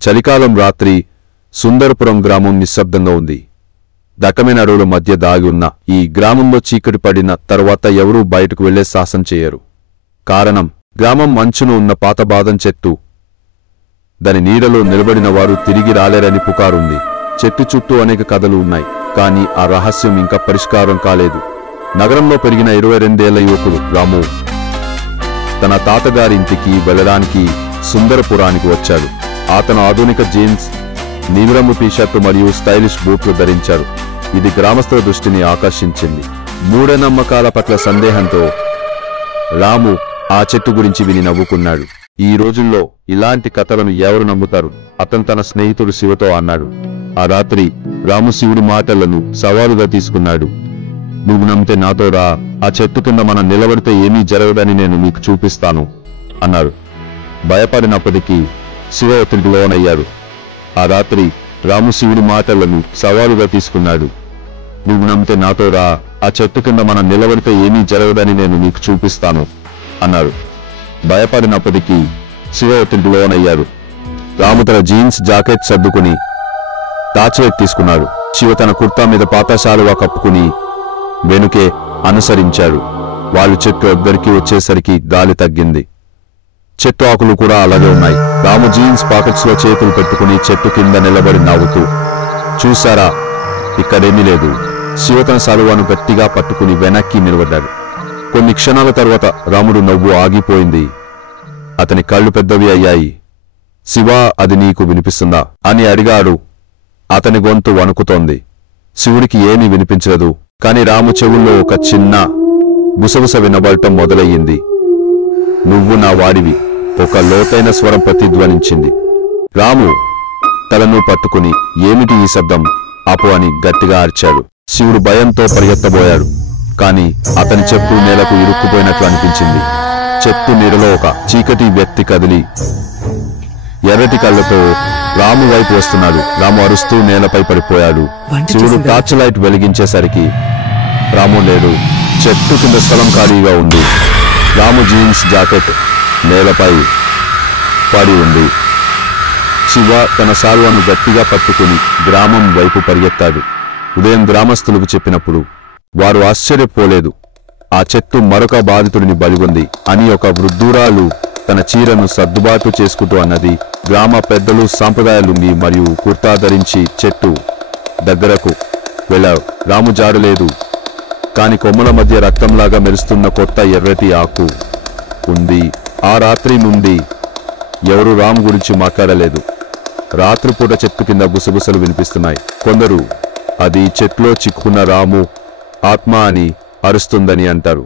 చలికాలం రాత్రి సుందరపురం గ్రామం నిశ్శబ్దంగా ఉంది. దట్టమైన అడవుల మధ్య దాగి ఉన్న ఈ గ్రామంలో చీకటి పడిన తర్వాత ఎవరూ బయటకు వెళ్లే సాహసం చేయరు. కారణం, గ్రామం మంచును ఉన్న పాత బాదం చెట్టు. దాని నీడలో నిలబడిన వారు తిరిగి రాలేరని పుకారుంది. చెట్టు చుట్టూ అనేక కథలు ఉన్నాయి, కానీ ఆ రహస్యం ఇంకా పరిష్కారం కాలేదు. నగరంలో పెరిగిన 22 ఏళ్ల యువకుడు రాము తన తాతగారింటికి వెళ్లడానికి సుందరపురానికి వచ్చాడు. అతను ఆధునిక జీన్స్, నీలిరంగు టీషర్టు మరియు స్టైలిష్ బూట్లు ధరించాడు. ఇది గ్రామస్తుల దృష్టిని ఆకర్షించింది. మూఢనమ్మకాల పట్ల సందేహంతో రాము ఆ చెట్టు గురించి విని నవ్వుకున్నాడు. ఈ రోజుల్లో ఇలాంటి కథలను ఎవరు నమ్ముతారు? అతను తన స్నేహితుడు శివతో అన్నాడు. ఆ రాత్రి రాము శివుడి మాటలను సవాలుగా తీసుకున్నాడు. నువ్వు నమ్మితే నాతో రా, ఆ చెట్టు కింద మనం నిలబడితే ఏమీ జరగదని నేను నీకు చూపిస్తాను అన్నాడు. భయపడినప్పటికీ శివ ఒత్తిడికి లోనయ్యాడు. ఆ రాత్రి రాము శివుడి మాటలను సవాలుగా తీసుకున్నాడు. నువ్వు నమ్మితే నాతో రా, ఆ చెట్టు కింద మనం నిలబడితే ఏమీ జరగదని నేను నీకు చూపిస్తాను అన్నాడు. భయపడినప్పటికీ శివ ఒత్తిడికి లోనయ్యాడు. రాము తన జీన్స్ జాకెట్ సర్దుకుని టార్చ్లైట్ తీసుకున్నాడు. శివ తన కుర్తా మీద పాతశాలువా కప్పుకుని వెనుకే అనుసరించాడు. వాళ్ళు చెట్టు దగ్గరికి వచ్చేసరికి గాలి తగ్గింది. చెట్టు ఆకులు కూడా అలాగే ఉన్నాయి. రాము జీన్స్ పాకెట్స్ లో చేతులు పెట్టుకుని చెట్టు కింద నిలబడి నవ్వుతూ, చూసారా, ఇక్కడేమీ లేదు. శివ తన శాలువాను గట్టిగా పట్టుకుని వెనక్కి నిలబడ్డాడు. కొన్ని క్షణాల తర్వాత రాముడు నవ్వు ఆగిపోయింది. అతని కళ్ళు పెద్దవి అయ్యాయి. శివా, అది నీకు వినిపిస్తుందా అని అడిగాడు. అతని గొంతు వణుకుతోంది. శివుడికి ఏమీ వినిపించలేదు, కాని రాము చెవుల్లో ఒక చిన్న గుసగుస వినబడటం మొదలయ్యింది. నువ్వు నా వాడివి, ఒక లోతైన స్వరం ప్రతిధ్వనించింది. రాము తలను పట్టుకుని, ఏమిటి ఈ శబ్దం, ఆపు అని గట్టిగా అరిచాడు. శివుడు భయంతో పరిగెత్తబోయాడు, కాని అతని చెప్పు నేలకు ఇరుక్కుపోయినట్లు అనిపించింది. చెట్టు నీడలో ఒక చీకటి వ్యక్తి కదిలి ఎర్రటి కళ్ళతో రాము వైపు వస్తున్నాడు. రాము అరుస్తూ నేలపై పడిపోయాడు. శివుడు టార్చ్ లైట్ వెలిగించేసరికి రాము లేడు. చెట్టు కింద స్థలం ఖాళీగా ఉంది. రాము జీన్స్ జాకెట్ నేలపై పడి ఉంది. శివ తన శాలువాను గట్టిగా పట్టుకుని గ్రామం వైపు పరిగెత్తాడు. ఉదయం గ్రామస్తులకు చెప్పినప్పుడు వారు ఆశ్చర్యపోలేదు. ఆ చెట్టు మరొక బాధితుడిని బలిగొంది అని ఒక వృద్ధురాలు తన చీరను సర్దుబాటు చేసుకుంటూ అన్నది. గ్రామ పెద్దలు సాంప్రదాయ లుంగి మరియు కుర్తా ధరించి చెట్టు దగ్గరకు వెళ్ళారు. రాము జాడలేదు, కాని కొమ్మల మధ్య రక్తంలాగా మెరుస్తున్న కొత్త ఎర్రటి ఆకు ఉంది. ఆ రాత్రి నుండి ఎవరు రాము గురించి మాట్లాడలేదు. రాత్రిపూట చెట్టు కింద గుసగుసలు వినిపిస్తున్నాయి. కొందరు అది చెట్లో చిక్కుకున్న రాము ఆత్మ అని అరుస్తుందని అంటారు.